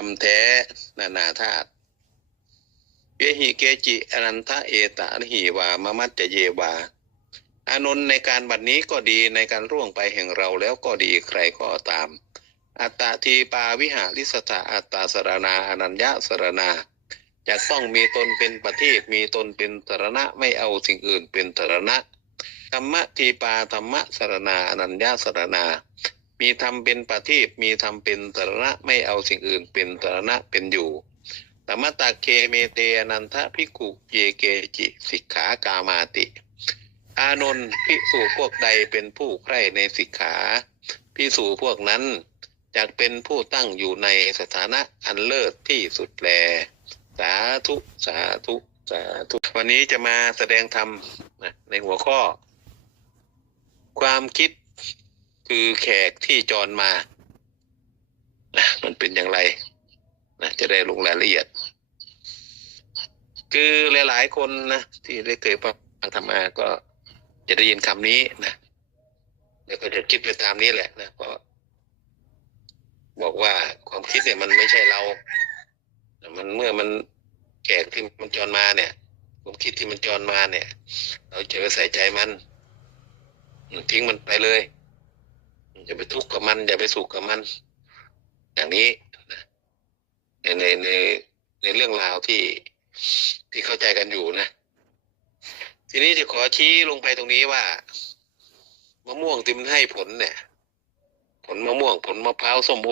ทำแท้นานาธาตุเยหิเกจิอนันทะเอตะหิวามะมัจจเยวาอานนท์ในการบัดนี้ก็ดีในการร่วงไปแห่งเราแล้วก็ดีใครก็ตาม อัตตาทีปาวิหาริสตาอัตตาสรณาอนัญญาสรณาจะต้องมีตนเป็นประทีปมีตนเป็นสรณะไม่เอาสิ่งอื่นเป็นสรณะธรรมะทีปาธรรมะสรณาอนัญญาสรณา มีธรรมเป็นประทีปมีธรรมเป็นสารณะไม่เอาสิ่งอื่นเป็นสารณะเป็นอยู่ธรรมตาเคเมเตนันทะพิกุเยเกจิ สิกขากามาติ อานนท์พิสูพวกใดเป็นผู้ใคร่ในสิกขาพิสูพวกนั้นจกเป็นผู้ตั้งอยู่ในสถานะอันเลิศที่สุดแล สาธุ สาธุ สาธุ วันนี้จะมาแสดงธรรมในหัวข้อ ความคิด คือแขกที่จรมานะมันเป็นอย่างไรนะจะได้ลงรายละเอียด คือหลาย ๆ คนนะที่ได้เคยฟังธรรมาก็จะได้ยินคำนี้นะแล้วก็จะคิดไปตามนี้แหละนะก็บอกว่าความคิดเนี่ยมันไม่ใช่เรา มันเมื่อมันแขกที่มันจรมาเนี่ยความคิดที่มันจรมาเนี่ย เราจะไปใส่ใจมัน ทิ้งมันไปเลย อย่าไปทุกข์กับมัน อย่าไปสุขกับมัน อย่างนี้ในในในในเรื่องราวที่ที่เข้าใจกันอยู่นะ ทีนี้จะขอชี้ลงไปตรงนี้ว่ามะม่วงที่มันให้ผลเนี่ย ผลมะม่วง ผลมะพร้าวส้มโอ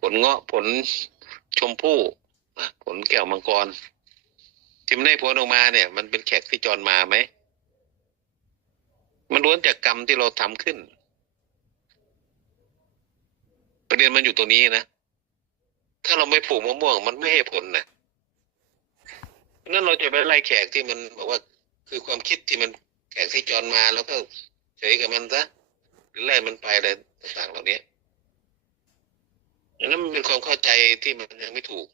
ผลเงาะผลชมพู่ผลแก้วมังกรที่มันให้ผลออกมาเนี่ย มันเป็นแขกที่จรมาไหม มันล้วนจากกรรมที่เราทำขึ้น ประเด็นมันอยู่ตรงนี้นะ ถ้าเราไม่ปลูกมะม่วง มันไม่ให้ผลนะเพราะนั้นเราจะไปไล่แขกที่มันบอกว่า คือความคิดที่มันแขกที่จรมาแล้วก็เฉยกับมันซะหรือไล่มันไปอะไรต่างๆเหล่านี้นั้นมันเป็นความเข้าใจที่มันยังไม่ถูก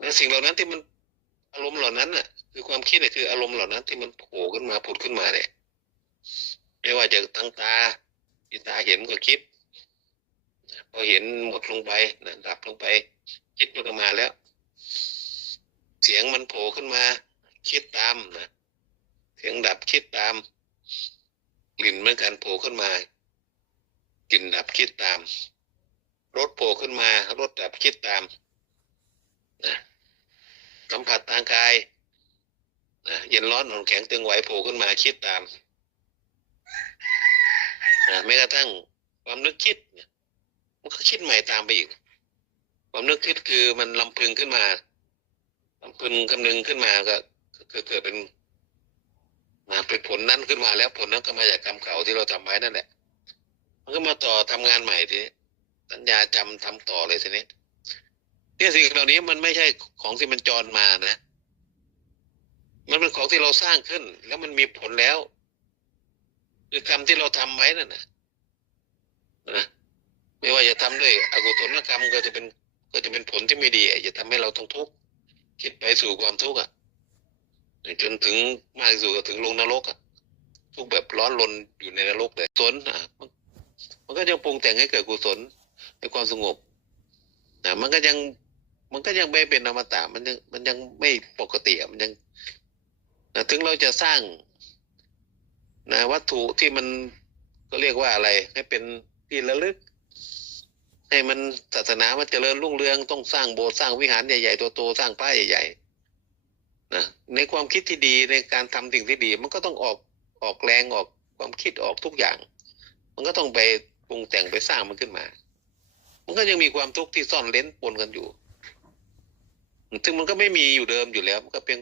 และสิ่งเหล่านั้นที่มันอารมณ์เหล่านั้นน่ะ คือความคิดเนี่ยคืออารมณ์เหล่านั้น ที่มันโผล่ขึ้นมาผุดขึ้นมาเนี่ยไม่ว่าจะทั้งตาที่ตาเห็นก็คิด พอเห็นหมดลงไปนะดับลงไปคิดมันก็มาแล้ว เสียงมันโผล่ขึ้นมา คิดตามนะเสียงดับคิดตามกลิ่นเหมือนกันโผล่ขึ้นมากลิ่นดับคิดตามรถโผล่ขึ้นมารถดับคิดตามนะสัมผัสทางกายนะเย็นร้อนหนอนแข็งตึงไหวโผล่ขึ้นมาคิดตามนะแม้กระทั่งความนึกคิดเนี่ย มันก็คิดใหม่ตามไปอีก ความนึกคิดคือมันลำพึงขึ้นมาลำพึงคำนึงขึ้นมาก็ก็เกิดเป็นนะเป็นผลนั้นขึ้นมาแล้วผลนั้นก็มาจากกรรมเก่าที่เราทำไว้นั่นแหละ มันก็มาต่อทำงานใหม่ทีสัญญาจำทำต่อเลยทีนี้เนี่ยสิ่งเหล่านี้มันไม่ใช่ของที่มันจรมานะ มันเป็นของที่เราสร้างขึ้น แล้วมันมีผลแล้วคือกรรมที่เราทำไว้นั่นนะนะ ไม่ว่าจะทำด้วยอกุศลกรรมก็จะเป็นก็จะเป็นผลที่ไม่ดีจะทำให้เราต้องทุกข์คิดไปสู่ความทุกข์อะจนถึงมากที่ถึงลงนรกอะทุกแบบร้อนรนอยู่ในนรกเลยกุศลอะมันก็ยังปรุงแต่งให้เกิดกุศลให้ความสงบนะมันก็ยังมันก็ยังไม่เป็นอมตะมันยังมันยังไม่ปกติมันยังนะถึงเราจะสร้างนะวัตถุที่มันก็เรียกว่าอะไร ให้เป็นที่ระลึก ให้มันศาสนามันเจริญรุ่งเรืองต้องสร้างโบสถ์สร้างวิหารใหญ่ๆตัวโตสร้างป้ายใหญ่ๆนะในความคิดที่ดีในการทำสิ่งที่ดี มันก็ต้องออกออกแรงออกความคิดออกทุกอย่าง มันก็ต้องไปปรุงแต่งไปสร้างมันขึ้นมา มันก็ยังมีความทุกข์ที่ซ่อนเล้นปนกันอยู่ ซึ่งมันก็ไม่มีอยู่เดิมอยู่แล้ว มันก็เป็น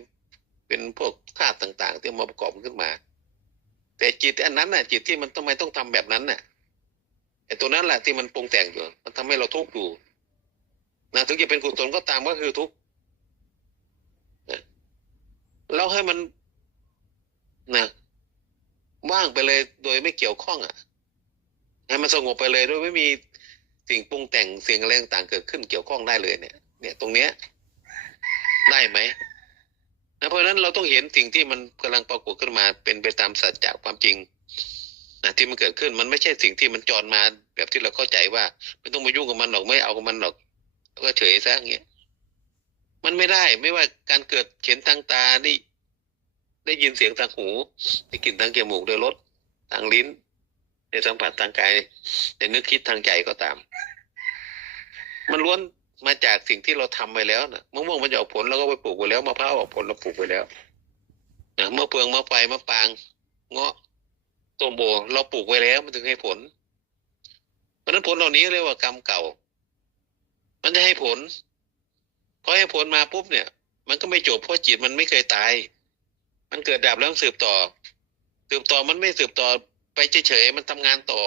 เป็นพวกธาตุต่าง ๆ ที่มาประกอบขึ้นมา แต่จิตอันนั้นน่ะจิตที่มันทำไมต้องทำแบบนั้นน่ะ ไอ้ตัวนั้นแหละที่มันปรุงแต่งอยู่ มันทำให้เราทุกข์อยู่นะถึงจะเป็นกุศลก็ตามก็คือทุกข์นะเราให้มันนะว่างไปเลยโดยไม่เกี่ยวข้องอะ ให้มันสงบไปเลยโดยไม่มีสิ่งปรุงแต่งเสิ่งอะไรต่างๆเกิดขึ้นเกี่ยวข้องได้เลยเนี่ย เนี่ยตรงเนี้ย ได้ไหมนะเพราะฉะนั้นเราต้องเห็นสิ่งที่มันกำลังปรากฏขึ้นมาเป็นไปตามสัจจะความจริง นะที่มันเกิดขึ้นมันไม่ใช่สิ่งที่มันจรมาแบบที่เราเข้าใจว่า ไม่ต้องมายุ่งกับมันหรอกไม่เอากับมันหรอกแล้วก็เฉยซะอย่างเงี้ยมันไม่ได้ไม่ว่าการเกิดเข็นทางตาได้ได้ยินเสียงทางหู ได้กลิ่นทางจมูกได้รสทางลิ้นได้สัมผัสทางกายได้นึกคิดทางใจก็ตาม มันล้วนมาจากสิ่งที่เราทำไปแล้วนะมะม่วงมันจะออกผลเราก็ไปปลูกไว้แล้วมะพร้าวออกผลเราปลูกไว้แล้วนะมะเฟืองมะไฟมะปาง เงาะ ต้นโบเราปลูกไว้แล้วมันถึงให้ผล เพราะนั้นผลเหล่านี้เรียกว่ากรรมเก่า มันจะให้ผลพอให้ผลมาปุ๊บเนี่ย มันก็ไม่จบเพราะจิตมันไม่เคยตาย มันเกิดดับแล้วสืบต่อ สืบต่อมันไม่สืบต่อไปเฉยๆมันทำงานต่อ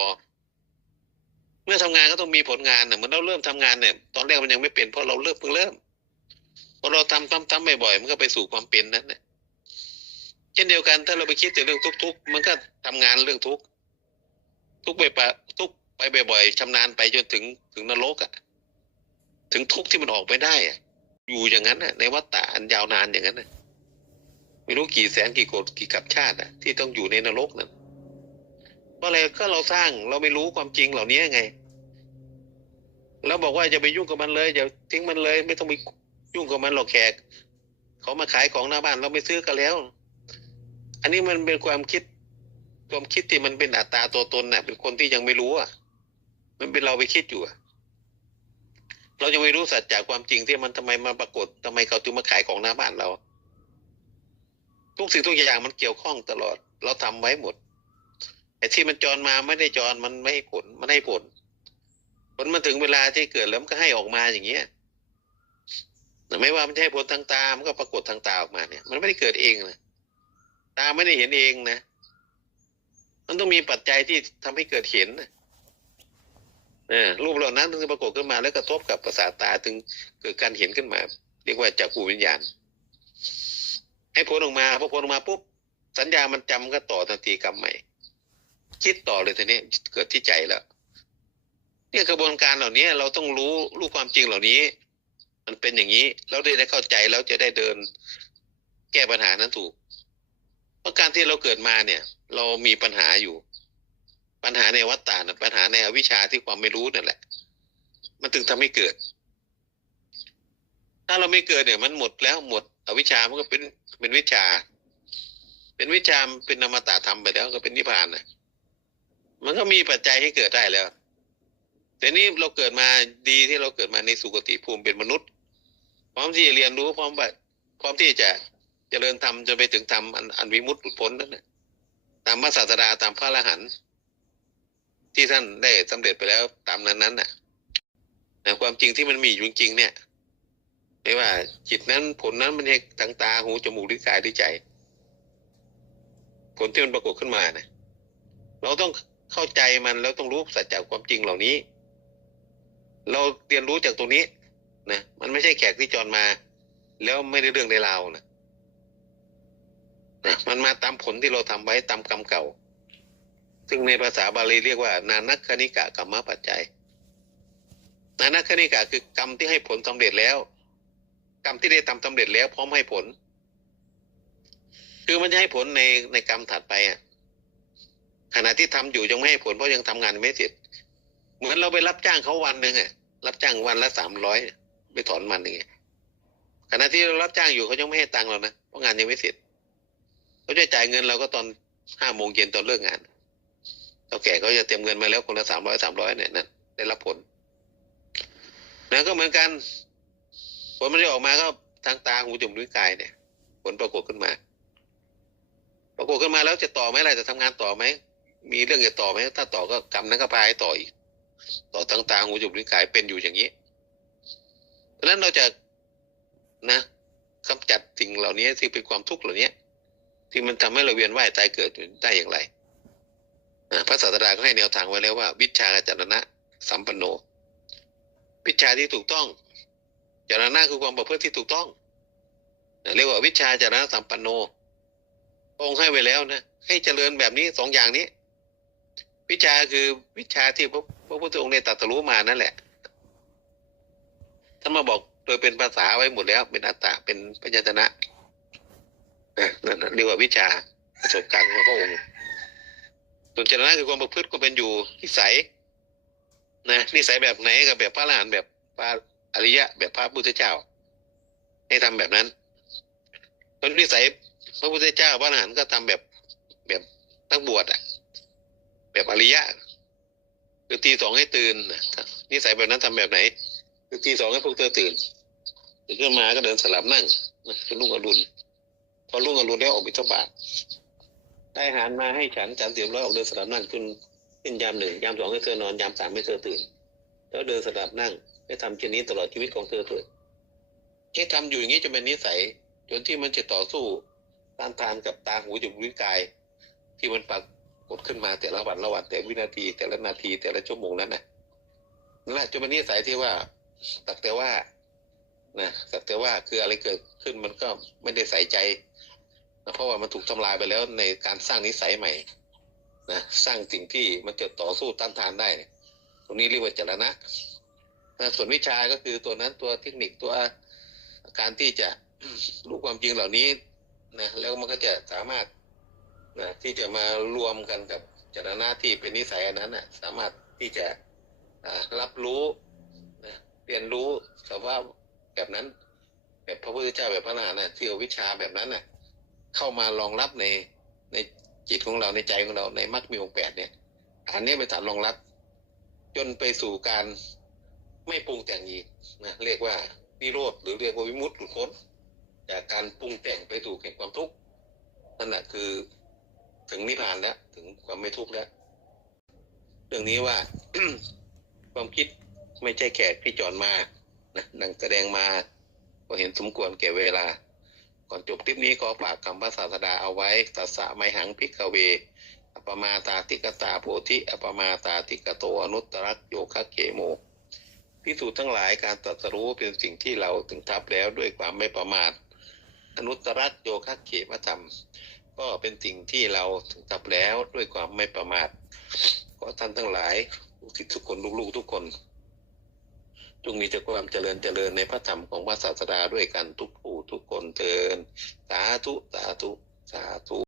เมื่อทำงานก็ต้องมีผลงานเนี่ยเหมือนเราเริ่มทำงานเนี่ย ตอนแรกมันยังไม่เป็นเพราะเราเริ่มเพิ่งเริ่มพอเราทำทำๆบ่อยๆมันก็ไปสู่ความเป็นนั้นเนี่ย เช่นเดียวกันถ้าเราไปคิดแต่เรื่องทุกข์ๆมันก็ทำงานเรื่องทุกข์ทุกไปปะทุกไปบ่อยๆชำนาญไปจนถึงถึงนรกอะ่ะ ถึงทุกข์ที่มันออกไม่ได้อะอยู่อย่างนั้นน่ะ ในวัฏฏะอันยาวนานอย่างนั้นน่ะไม่รู้กี่แสนกี่โกดกี่กับชาติอะ ที่ต้องอยู่ในนรกนั่นเพราะอะไรก็เราสร้างเราไม่รู้ความจริงเหล่านี้ไงเราบอกว่าจะไปยุ่งกับมันเลยอย่าทิ้งมันเลย ไม่ต้องไปยุ่งกับมันหรอกแขกเขามาขายของหน้าบ้านเราไม่ซื้อกันแล้ว อันนี้มันเป็นความคิดความคิดที่มันเป็นอัตตาตัวตนน่ะ เป็นคนที่ยังไม่รู้อะ มันเป็นเราไปคิดอยู่อะ เรายังไม่รู้สัจจากความจริงที่มันทำไมมาปรากฏทำไมเขาถึงมาขายของหน้าบ้านเรา ทุกสิ่งทุกอย่างมันเกี่ยวข้องตลอด เราทำไว้หมดไอ้ที่มันจรมาไม่ได้จรมันไม่ให้ผลมันให้ผลผลมันถึงเวลาที่เกิดแล้วมันก็ให้ออกมาอย่างเงี้ยแต่ไม่ว่ามันจะให้ผลทางตา มันก็ปรากฏทางตาออกมาเนี่ย มันไม่ได้เกิดเองนะ ตาไม่ได้เห็นเองนะ มันต้องมีปัจจัยที่ทำให้เกิดเห็นนะรูปเหล่านั้นถึงปรากฏขึ้นมา แล้วกระทบกับประสาทตาถึงเกิดการเห็นขึ้นมา เรียกว่าจักรวิญญาณ ให้ผลออกมาพอผลออกมาปุ๊บสัญญามันจำก็ต่อทันทีกรรมใหม่ คิดต่อเลยทีนี้เกิดที่ใจแล้วเนี่ยกระบวนการเหล่านี้เราต้องรู้รู้ความจริงเหล่านี้ มันเป็นอย่างนี้ เราได้ได้เข้าใจแล้วจะได้เดิน แก้ปัญหานั้นถูก เพราะการที่เราเกิดมาเนี่ย เรามีปัญหาอยู่ ปัญหาในวัฏฏะนะปัญหาในอวิชชาที่ความไม่รู้นั่นแหละ มันถึงทำให้เกิด ถ้าเราไม่เกิดเนี่ย มันหมดแล้วหมด อวิชชามันก็เป็นเป็นวิชา เป็นวิชาเป็นนามตาธรรมไปแล้วก็เป็นนิพพานนะมันก็มีปัจจัยให้เกิดได้แล้วแต่นี่เราเกิดมาดีที่เราเกิดมาในสุคติภูมิเป็นมนุษย์ พร้อมที่จะเรียนรู้พร้อมแบบพร้อมที่จะ จริญธรรมจนไปถึงธรรมอันวิมุตติหลุดพ้นนั่นแหละตามพระศาสดาตามพระอรหันต์ที่ท่านได้สำเร็จไปแล้วตามนั้นนั้นน่ะแต่ความจริงที่มันมีอยู่จริงเนี่ยไม่ว่าจิตนั้นผลนั้นมันเห็นทางตาหูจมูกลิ้นกายด้วยใจ ผลที่มันปรากฏขึ้นมาเนี่ยเราต้องเข้าใจมันแล้วต้องรู้สัจจะความจริงเหล่านี้ เราเรียนรู้จากตรงนี้นะมันไม่ใช่แขกที่จรมา แล้วไม่ได้เรื่องในราวนะ นะมันมาตามผลที่เราทำไว้ตามกรรมเก่า ซึ่งในภาษาบาลีเรียกว่า นานักคณิกะกรรมปัจจัย นานักคณิกะคือกรรมที่ให้ผลสำเร็จแล้ว กรรมที่ได้ทำสำเร็จแล้ว พร้อมให้ผล คือมันจะให้ผลในในกรรมถัดไปอะขณะที่ทำอยู่ยังไม่ให้ผลเพราะยังทำงานไม่เสร็จ เหมือนเราไปรับจ้างเขาวันหนึ่งอะรับจ้างวันละสามร้อยไปถอนมันอย่างเงี้ยขณะที่เรารับจ้างอยู่เขายังไม่ให้ตังค์เรานะเพราะงานยังไม่เสร็จ เขาจะจ่ายเงินเราก็ตอนห้าโมงเย็นตอนเลิกงานเท่าแก่เขาจะเตรียมเงินมาแล้วคนละสามร้อยสามร้อยเนี่ยนั่นได้รับผลนะก็เหมือนกัน ผลมันจะออกมาก็ทางตาหูจมูกลิ้นกายเนี่ย ผลปรากฏขึ้นมา ปรากฏขึ้นมาแล้วจะต่อไหมล่ะจะทำงานต่อไหมมีเรื่องจะต่อไหมถ้าต่อก็กรรมนั้นก็พาให้ต่ออีกต่อทางตาหูจมูกลิ้นกายเป็นอยู่อย่างนี้เพราะฉะนั้นเราจะนะกำจัดสิ่งเหล่านี้ที่เป็นความทุกข์เหล่านี้ ที่มันทำให้เราเวียนว่ายตายเกิดได้อย่างไรพระศาสดาก็ให้แนวทางไว้แล้วว่า วิชาจารณะสัมปันโน วิชาที่ถูกต้อง จารณะคือความประพฤติที่ถูกต้องเรียกว่าวิชาจารณะสัมปันโนองค์ให้ไว้แล้วนะให้เจริญแบบนี้สองอย่างนี้ วิชาคือวิชาที่พระพระพุทธองค์ได้ตรัสรู้มานั่นแหละท่านมาบอกโดยเป็นภาษาไว้หมดแล้ว เป็นอัตตาเป็นพยัญชนะ นะนั่นเรียกว่าวิชาประสบการณ์ของพระองค์ส่วนจรณะคือความประพฤติก็เป็นอยู่นิสัยนะนิสัยแบบไหนกับแบบพระอรหันแบบพระอริยะ แบบพระพุทธเจ้า ให้ทำแบบนั้นแล้วนิสัยพระพุทธเจ้าพระอรหันก็ทำแบบแบบนักบวชอะ แบบอริยะ คือตีสองให้ตื่นนิสัยแบบนั้นทำแบบไหน คือตีสองให้พวกเธอตื่นตื่นขึ้นมาก็เดินสลับนั่งนะคือลุงอรุณ อลุงอรุณแล้วออกบิณฑบาตได้อาหารมาให้ฉันฉันเตรียมร้อยออกเดินสลับนั่งขึ้นขึ้นยามหนึ่งยามสองให้เธอนอนยามสามให้เธอตื่น แล้วเดินสลับนั่งให้ทำเช่นนี้ตลอดชีวิตของเธอเถิดให้ทำอยู่อย่างนี้จะเป็นนิสัย จนที่มันจะต่อสู้ต้านทานกับตาหูจมูกลิ้นกาย ที่มันปรากฏขึ้นมาแต่ละวันละวันแต่วินาที แต่ละนาทีแต่ละชั่วโมงนั้นนะนั่นแหละจะเป็นนิสัยที่ว่าสักแต่ว่านะสักแต่ว่าคืออะไรเกิดขึ้นมันก็ไม่ได้ใส่ใจ นะเพราะว่ามันถูกทำลายไปแล้วในการสร้างนิสัยใหม่นะสร้างสิ่งที่มันจะต่อสู้ต้านทานได้เนี่ยตรงนี้เรียกว่าจรณะนะส่วนวิชาก็คือตัวนั้นตัวเทคนิคตัวการที่จะรู้ความจริงเหล่านี้นะแล้วมันก็จะสามารถนะที่จะมารวมกันกับจรณะที่เป็นนิสัยอันนั้นนะสามารถที่จะรับรู้นะเรียนรู้สภาพแบบนั้น แบบพระพุทธเจ้าแบบพระนต์นะที่เอาวิชาแบบนั้นน่ะ เข้ามารองรับในในจิตของเราในใจของเราในมรรคมีองแปดเนี่ยอันนี้เป็นฐานรองรับ จนไปสู่การไม่ปรุงแต่งอีกนะเรียกว่านิโรธหรือเรียกว่าวิมุตติหลุดพ้นจากการปรุงแต่งไปสู่แห่งความทุกข์นั่นแหละคือถึงนิพพานแล้ว ถึงความไม่ทุกข์แล้วเรื่องนี้ว่าความคิดไม่ใช่แขกที่จรมานะดังแสดงมาก็เห็นสมควรแก่เวลา ก่อนจบคลิปนี้ขอฝากคำพระศาสดาเอาไว้ตัสสะไมหังพิกเวอปมาตาติกตาโพธิอปมาตาติกโตอนุตตรักโยคะเกโมพิสูจน์ทั้งหลายการตรัสรู้เป็นสิ่งที่เราถึงทับแล้วด้วยความไม่ประมาทอนุตตรักโยคะเขมธรรม ก็เป็นสิ่งที่เราถึงทับแล้วด้วยความไม่ประมาทขอท่านทั้งหลายลูกศิษย์ทุกคนลูกๆทุกคน จงมีแต่ความเจริญเจริญในพระธรรมของพระศาสดาด้วยกันทุกผู้ทุกคนเทินสาธุสาธุสาธุ